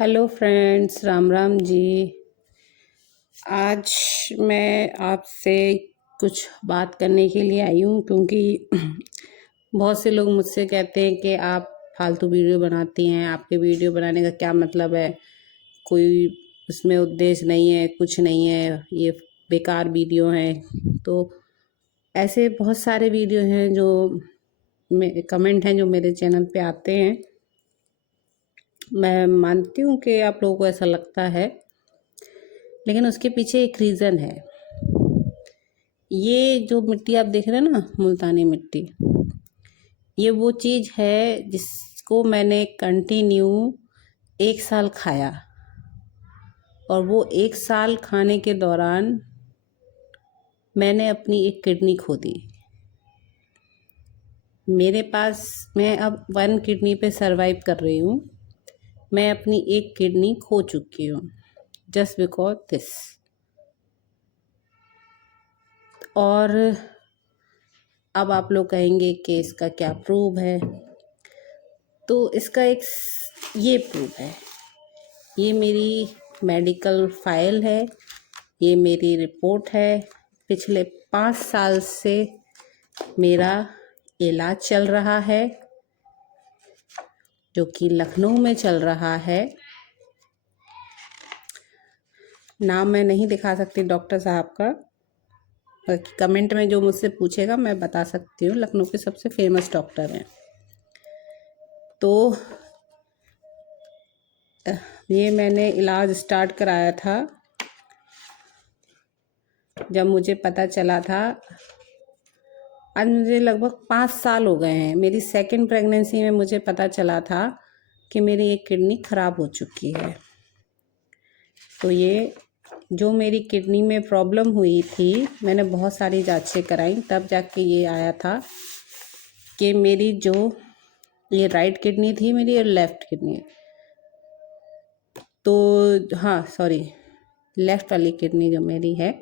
Hello friends, Ram Ram ji. आज मैं आपसे कुछ बात करने के लिए आई हूँ क्योंकि बहुत से लोग मुझसे कहते हैं कि आप फालतू वीडियो बनाती हैं, आपके वीडियो बनाने का क्या मतलब है, कोई उसमें उद्देश्य नहीं है, कुछ नहीं है, ये बेकार वीडियो हैं। तो ऐसे बहुत सारे वीडियो हैं जो कमेंट हैं जो मेरे चैनल पे आते हैं। मैं मानती हूँ कि आप लोगों को ऐसा लगता है, लेकिन उसके पीछे एक रीज़न है। ये जो मिट्टी आप देख रहे हैं ना, मुल्तानी मिट्टी, ये वो चीज़ है जिसको मैंने कंटिन्यू 1 साल खाया। और वो 1 साल खाने के दौरान मैंने अपनी एक किडनी खो दी। मेरे पास, मैं अब 1 किडनी पे सरवाइव कर रही हूँ। मैं अपनी एक किडनी खो चुकी हूँ जस्ट बिकॉज दिस। और अब आप लोग कहेंगे कि इसका क्या प्रूफ है, तो इसका एक ये प्रूफ है। ये मेरी मेडिकल फाइल है, ये मेरी रिपोर्ट है। पिछले 5 साल से मेरा इलाज चल रहा है, जो कि लखनऊ में चल रहा है। नाम मैं नहीं दिखा सकती डॉक्टर साहब का, कमेंट में जो मुझसे पूछेगा मैं बता सकती हूँ। लखनऊ के सबसे फेमस डॉक्टर हैं। तो ये मैंने इलाज स्टार्ट कराया था जब मुझे पता चला था। आज मुझे लगभग 5 साल हो गए हैं। मेरी सेकंड प्रेगनेंसी में मुझे पता चला था कि मेरी एक किडनी ख़राब हो चुकी है। तो ये जो मेरी किडनी में प्रॉब्लम हुई थी, मैंने बहुत सारी जांचें कराई, तब जाके ये आया था कि मेरी जो ये राइट किडनी थी मेरी और लेफ़्ट किडनी, तो हाँ सॉरी, लेफ़्ट वाली किडनी जो मेरी है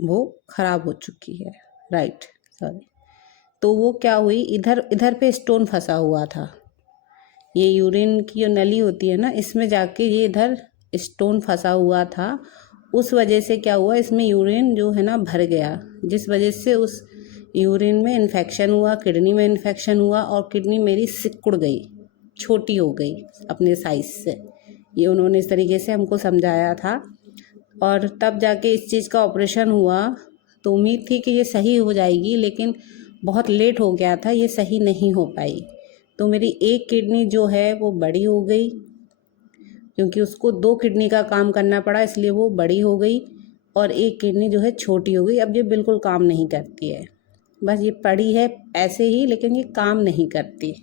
वो ख़राब हो चुकी है, राइट सॉरी। तो वो क्या हुई, इधर इधर पे स्टोन फंसा हुआ था। ये यूरिन की जो नली होती है ना, इसमें जाके ये इधर स्टोन फंसा हुआ था। उस वजह से क्या हुआ, इसमें यूरिन जो है ना भर गया, जिस वजह से उस यूरिन में इन्फेक्शन हुआ, किडनी में इन्फेक्शन हुआ और किडनी मेरी सिकुड़ गई, छोटी हो गई अपने साइज़ से। ये उन्होंने इस तरीके से हमको समझाया था। और तब जाके इस चीज़ का ऑपरेशन हुआ। तो उम्मीद थी कि ये सही हो जाएगी, लेकिन बहुत लेट हो गया था, ये सही नहीं हो पाई। तो मेरी एक किडनी जो है वो बड़ी हो गई, क्योंकि उसको 2 किडनी का काम करना पड़ा, इसलिए वो बड़ी हो गई। और एक किडनी जो है छोटी हो गई। अब ये बिल्कुल काम नहीं करती है, बस ये पड़ी है ऐसे ही, लेकिन ये काम नहीं करती।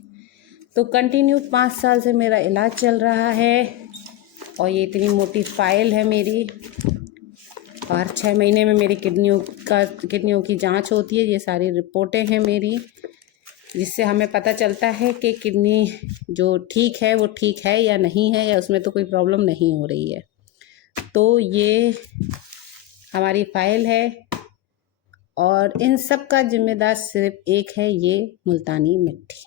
तो कंटिन्यू 5 साल से मेरा इलाज चल रहा है और ये इतनी मोटी फाइल है मेरी। और 6 महीने में मेरी किडनियों की जांच होती है। ये सारी रिपोर्टें हैं मेरी, जिससे हमें पता चलता है कि किडनी जो ठीक है वो ठीक है या नहीं है, या उसमें तो कोई प्रॉब्लम नहीं हो रही है। तो ये हमारी फाइल है और इन सब का जिम्मेदार सिर्फ एक है, ये मुल्तानी मिट्टी।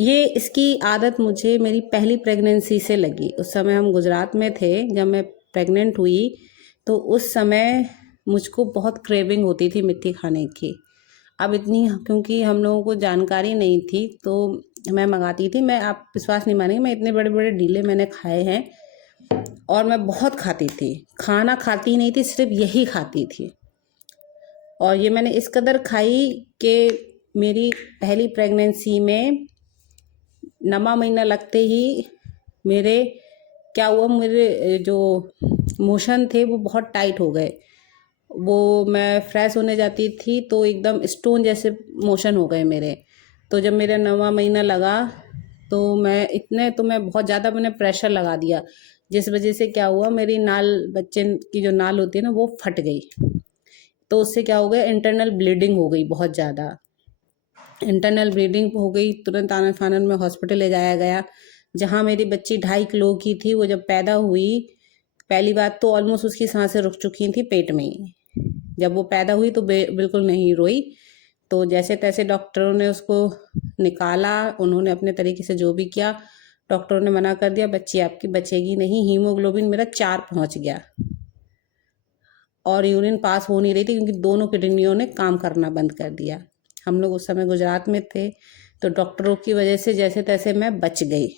ये इसकी आदत मुझे मेरी पहली प्रेगनेंसी से लगी। उस समय हम गुजरात में थे जब मैं प्रेग्नेंट हुई, तो उस समय मुझको बहुत क्रेविंग होती थी मिट्टी खाने की। अब इतनी, क्योंकि हम लोगों को जानकारी नहीं थी, तो मैं मंगाती थी। आप विश्वास नहीं मानेंगे, मैं इतने बड़े बड़े डीले मैंने खाए हैं और मैं बहुत खाती थी। खाना खाती नहीं थी, सिर्फ यही खाती थी। और ये मैंने इस कदर खाई कि मेरी पहली प्रेगनेंसी में 9वां महीना लगते ही मेरे क्या हुआ, मेरे जो मोशन थे वो बहुत टाइट हो गए। वो मैं फ्रेश होने जाती थी तो एकदम स्टोन जैसे मोशन हो गए मेरे। तो जब मेरा 9वां महीना लगा तो मैं बहुत ज़्यादा मैंने प्रेशर लगा दिया, जिस वजह से क्या हुआ, मेरी नाल, बच्चे की जो नाल होती है ना, वो फट गई। तो उससे क्या हो गया, इंटरनल ब्लीडिंग हो गई बहुत ज़्यादा। इंटरनल ब्लीडिंग हो गई, तुरंत आनन फानन में हॉस्पिटल ले जाया गया। जहाँ मेरी बच्ची 2.5 किलो की थी, वो जब पैदा हुई, पहली बात तो ऑलमोस्ट उसकी सांसें रुक चुकी थी पेट में ही। जब वो पैदा हुई तो बिल्कुल नहीं रोई, तो जैसे तैसे डॉक्टरों ने उसको निकाला, उन्होंने अपने तरीके से जो भी किया, डॉक्टरों ने मना कर दिया बच्ची आपकी बचेगी नहीं। हीमोग्लोबिन मेरा 4 पहुंच गया और यूरिन पास हो नहीं रही थी क्योंकि दोनों किडनियों ने काम करना बंद कर दिया। हम लोग उस समय गुजरात में थे, तो डॉक्टरों की वजह से जैसे तैसे मैं बच गई।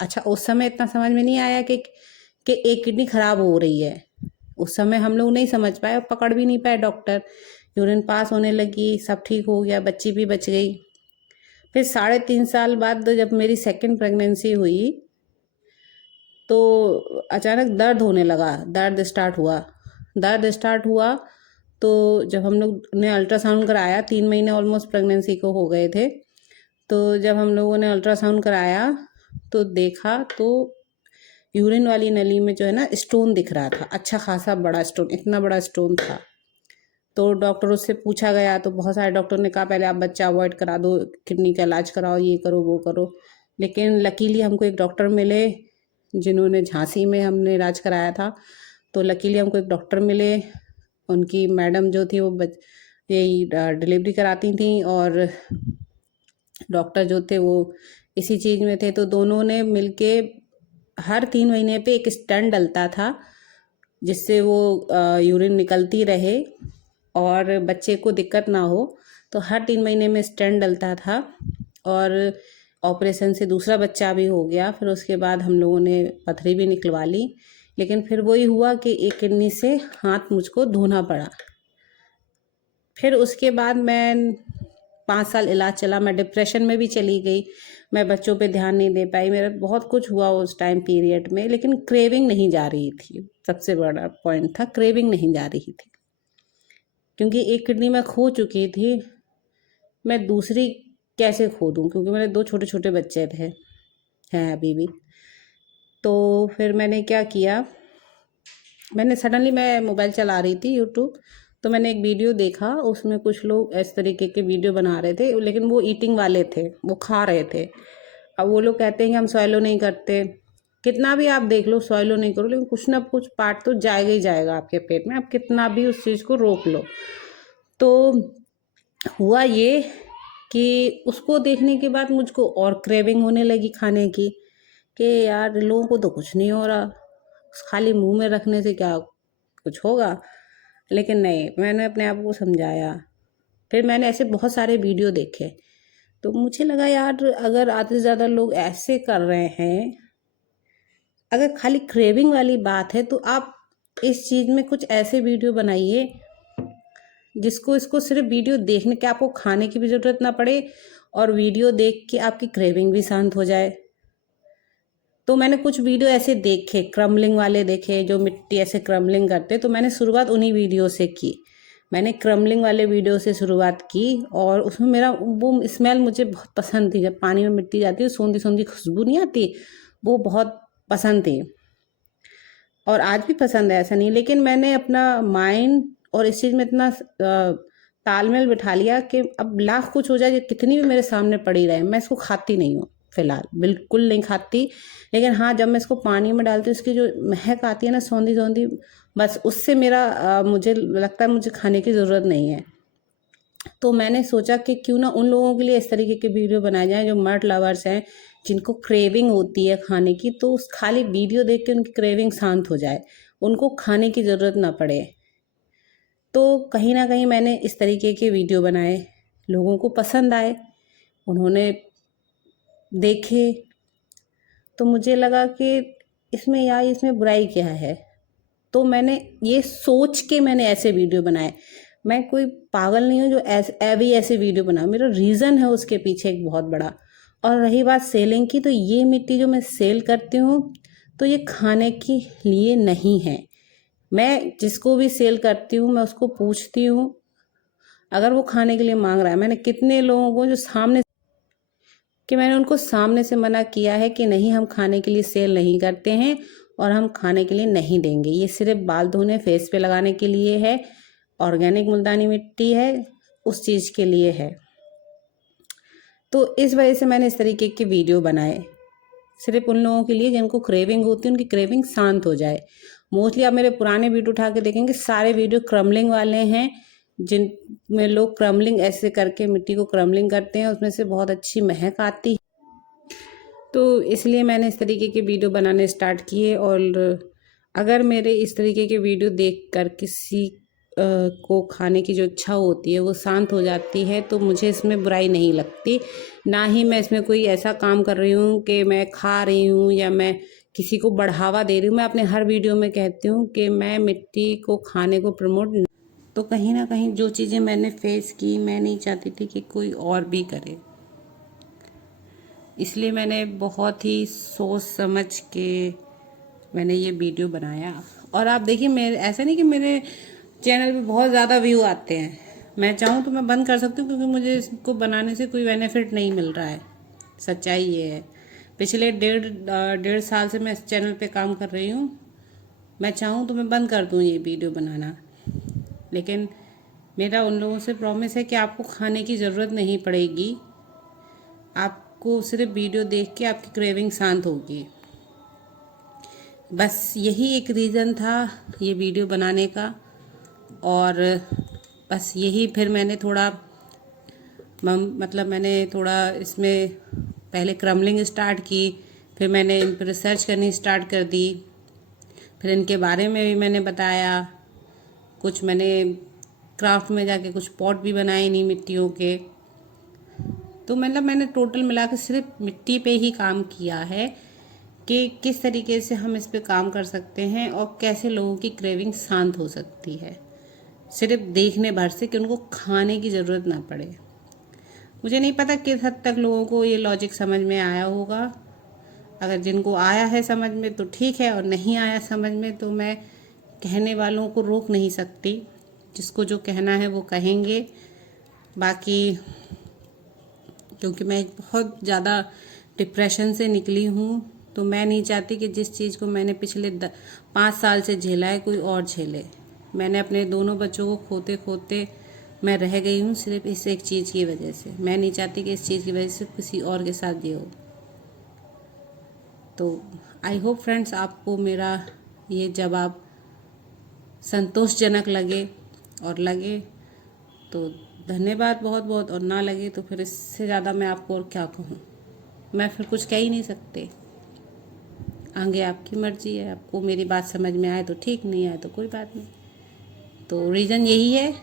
अच्छा, उस समय इतना समझ में नहीं आया कि एक किडनी खराब हो रही है। उस समय हम लोग नहीं समझ पाए और पकड़ भी नहीं पाए डॉक्टर। यूरिन पास होने लगी, सब ठीक हो गया, बच्ची भी बच गई। फिर 3.5 साल बाद जब मेरी सेकंड प्रेगनेंसी हुई तो अचानक दर्द होने लगा, दर्द स्टार्ट हुआ। तो जब हम लोग ने अल्ट्रासाउंड कराया, 3 महीने ऑलमोस्ट प्रेगनेंसी को हो गए थे, तो जब हम लोगों ने अल्ट्रासाउंड कराया तो देखा तो यूरिन वाली नली में जो है ना स्टोन दिख रहा था, अच्छा खासा बड़ा स्टोन, इतना बड़ा स्टोन था। तो डॉक्टरों से पूछा गया तो बहुत सारे डॉक्टर ने कहा पहले आप बच्चा अवॉइड करा दो, किडनी का इलाज कराओ, ये करो वो करो। लेकिन लकीली हमको एक डॉक्टर मिले जिन्होंने झांसी में हमने इलाज कराया था, तो लकीली हमको एक डॉक्टर मिले। उनकी मैडम जो थी वो यही डिलीवरी कराती थी और डॉक्टर जो थे वो इसी चीज़ में थे। तो दोनों ने मिलके हर 3 महीने पे एक स्टेंट डलता था जिससे वो यूरिन निकलती रहे और बच्चे को दिक्कत ना हो। तो हर 3 महीने में स्टेंट डलता था और ऑपरेशन से दूसरा बच्चा भी हो गया। फिर उसके बाद हम लोगों ने पथरी भी निकलवा ली, लेकिन फिर वही हुआ कि एक किडनी से हाथ मुझको धोना पड़ा। फिर उसके बाद मैं 5 साल इलाज चला, मैं डिप्रेशन में भी चली गई, मैं बच्चों पे ध्यान नहीं दे पाई, मेरा बहुत कुछ हुआ उस टाइम पीरियड में। लेकिन क्रेविंग नहीं जा रही थी, सबसे बड़ा पॉइंट था, क्रेविंग नहीं जा रही थी। क्योंकि एक किडनी मैं खो चुकी थी, मैं दूसरी कैसे खो दूँ, क्योंकि मेरे 2 छोटे छोटे बच्चे थे, हैं अभी भी। तो फिर मैंने क्या किया, मैंने सडनली मैं मोबाइल चला रही थी यूट्यूब, तो मैंने एक वीडियो देखा, उसमें कुछ लोग इस तरीके के वीडियो बना रहे थे, लेकिन वो ईटिंग वाले थे, वो खा रहे थे। अब वो लोग कहते हैं कि हम सॉयलो नहीं करते, कितना भी आप देख लो सॉयलो नहीं करो, लेकिन कुछ ना कुछ पार्ट तो जाएगा ही जाएगा आपके पेट में, आप कितना भी उस चीज़ को रोक लो। तो हुआ ये कि उसको देखने के बाद मुझको और क्रेविंग होने लगी खाने की, कि यार लोगों को तो कुछ नहीं हो रहा, खाली मुंह में रखने से क्या कुछ होगा। लेकिन नहीं, मैंने अपने आप को समझाया। फिर मैंने ऐसे बहुत सारे वीडियो देखे, तो मुझे लगा यार अगर आधे से ज़्यादा लोग ऐसे कर रहे हैं, अगर खाली क्रेविंग वाली बात है, तो आप इस चीज़ में कुछ ऐसे वीडियो बनाइए जिसको इसको सिर्फ वीडियो देखने के, आपको खाने की भी ज़रूरत ना पड़े और वीडियो देख के आपकी क्रेविंग भी शांत हो जाए। तो मैंने कुछ वीडियो ऐसे देखे, क्रम्बलिंग वाले देखे, जो मिट्टी ऐसे क्रम्बलिंग करते, तो मैंने शुरुआत उन्हीं वीडियो से की। मैंने क्रम्बलिंग वाले वीडियो से शुरुआत की और उसमें मेरा वो स्मेल मुझे बहुत पसंद थी, जब पानी में मिट्टी जाती है सोंधी सोंधी खुशबू नहीं आती, वो बहुत पसंद थी और आज भी पसंद है, ऐसा नहीं। लेकिन मैंने अपना माइंड और इस चीज़ में इतना तालमेल बिठा लिया कि अब लाख कुछ हो जाए, कितनी भी मेरे सामने पड़ी रहे, मैं इसको खाती नहीं हूँ फिलहाल, बिल्कुल नहीं खाती। लेकिन हाँ, जब मैं इसको पानी में डालती हूँ, इसकी जो महक आती है ना सौंधी सौंधी, बस उससे मेरा मुझे लगता है मुझे खाने की ज़रूरत नहीं है। तो मैंने सोचा कि क्यों ना उन लोगों के लिए इस तरीके के वीडियो बनाए जाएं जो मर्द लवर्स हैं, जिनको क्रेविंग होती है खाने की, तो उस खाली वीडियो देख के उनकी क्रेविंग शांत हो जाए, उनको खाने की ज़रूरत ना पड़े। तो कहीं ना कहीं मैंने इस तरीके के वीडियो बनाए, लोगों को पसंद आए, उन्होंने देखे, तो मुझे लगा कि इसमें बुराई क्या है। तो मैंने ये सोच के मैंने ऐसे वीडियो बनाए। मैं कोई पागल नहीं हूँ जो ऐसे वीडियो बनाऊँ, मेरा रीज़न है उसके पीछे एक बहुत बड़ा। और रही बात सेलिंग की, तो ये मिट्टी जो मैं सेल करती हूँ तो ये खाने के लिए नहीं है। मैं जिसको भी सेल करती हूँ मैं उसको पूछती हूँ, अगर वो खाने के लिए मांग रहा है, मैंने कितने लोगों को मैंने उनको सामने से मना किया है कि नहीं, हम खाने के लिए सेल नहीं करते हैं और हम खाने के लिए नहीं देंगे, ये सिर्फ बाल धोने फेस पे लगाने के लिए है, ऑर्गेनिक मुल्तानी मिट्टी है, उस चीज़ के लिए है। तो इस वजह से मैंने इस तरीके के वीडियो बनाए, सिर्फ उन लोगों के लिए जिनको क्रेविंग होती है, उनकी क्रेविंग शांत हो जाए। मोस्टली आप मेरे पुराने वीडियो उठा के देखेंगे, सारे वीडियो क्रम्बलिंग वाले हैं, जिनमें लोग क्रम्बलिंग ऐसे करके मिट्टी को क्रम्बलिंग करते हैं, उसमें से बहुत अच्छी महक आती है। तो इसलिए मैंने इस तरीके के वीडियो बनाने स्टार्ट किए। और अगर मेरे इस तरीके के वीडियो देखकर किसी को खाने की जो इच्छा होती है वो शांत हो जाती है, तो मुझे इसमें बुराई नहीं लगती। ना ही मैं इसमें कोई ऐसा काम कर रही हूँ कि मैं खा रही हूँ या मैं किसी को बढ़ावा दे रही हूँ। मैं अपने हर वीडियो में कहती हूँ कि मैं मिट्टी को खाने को प्रमोट। तो कहीं ना कहीं जो चीज़ें मैंने फेस की, मैं नहीं चाहती थी कि कोई और भी करे, इसलिए मैंने बहुत ही सोच समझ के मैंने ये वीडियो बनाया। और आप देखिए, मेरे ऐसा नहीं कि मेरे चैनल पे बहुत ज़्यादा व्यू आते हैं। मैं चाहूँ तो मैं बंद कर सकती हूँ, क्योंकि मुझे इसको बनाने से कोई बेनिफिट नहीं मिल रहा है। सच्चाई ये है। पिछले डेढ़ साल से मैं इस चैनल पे काम कर रही हूँ। मैं चाहूँ तो मैं बंद कर दूँ ये वीडियो बनाना, लेकिन मेरा उन लोगों से प्रॉमिस है कि आपको खाने की ज़रूरत नहीं पड़ेगी। आपको सिर्फ वीडियो देख के आपकी क्रेविंग शांत होगी। बस यही एक रीज़न था ये वीडियो बनाने का। और बस यही फिर मैंने थोड़ा मैंने थोड़ा इसमें पहले क्रम्बलिंग स्टार्ट की, फिर मैंने इन पर रिसर्च करनी स्टार्ट कर दी, फिर इनके बारे में भी मैंने बताया। कुछ मैंने क्राफ्ट में जाके कुछ पॉट भी बनाए इन्हीं मिट्टियों के। तो मैंने टोटल मिला के सिर्फ मिट्टी पे ही काम किया है कि किस तरीके से हम इस पे काम कर सकते हैं और कैसे लोगों की क्रेविंग शांत हो सकती है, सिर्फ देखने भर से, कि उनको खाने की ज़रूरत ना पड़े। मुझे नहीं पता किस हद तक लोगों को ये लॉजिक समझ में आया होगा। अगर जिनको आया है समझ में तो ठीक है, और नहीं आया समझ में तो मैं कहने वालों को रोक नहीं सकती। जिसको जो कहना है वो कहेंगे। बाकी क्योंकि मैं एक बहुत ज़्यादा डिप्रेशन से निकली हूँ, तो मैं नहीं चाहती कि जिस चीज़ को मैंने पिछले 5 साल से झेला है कोई और झेले। मैंने अपने दोनों बच्चों को खोते खोते मैं रह गई हूँ सिर्फ इस एक चीज़ की वजह से। मैं नहीं चाहती कि इस चीज़ की वजह से किसी और के साथ ये हो। तो आई होप फ्रेंड्स आपको मेरा ये जवाब संतोषजनक लगे, और लगे तो धन्यवाद बहुत बहुत, और ना लगे तो फिर इससे ज़्यादा मैं आपको और क्या कहूँ। मैं फिर कुछ कह ही नहीं सकते। आगे आपकी मर्जी है, आपको मेरी बात समझ में आए तो ठीक, नहीं आए तो कोई बात नहीं। तो रीज़न यही है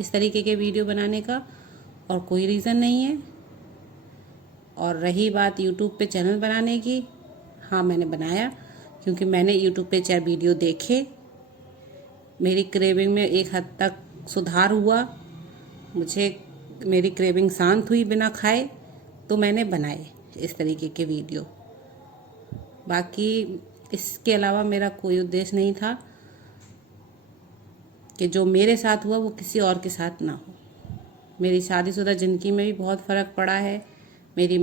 इस तरीके के वीडियो बनाने का, और कोई रीज़न नहीं है। और रही बात यूट्यूब पे चैनल बनाने की, हाँ मैंने बनाया, क्योंकि मैंने यूट्यूब पे 4 वीडियो देखे, मेरी क्रेविंग में एक हद तक सुधार हुआ, मुझे मेरी क्रेविंग शांत हुई बिना खाए, तो मैंने बनाए इस तरीके के वीडियो। बाकी इसके अलावा मेरा कोई उद्देश्य नहीं था कि जो मेरे साथ हुआ वो किसी और के साथ ना हो। मेरी शादीशुदा ज़िंदगी में भी बहुत फ़र्क पड़ा है। मेरी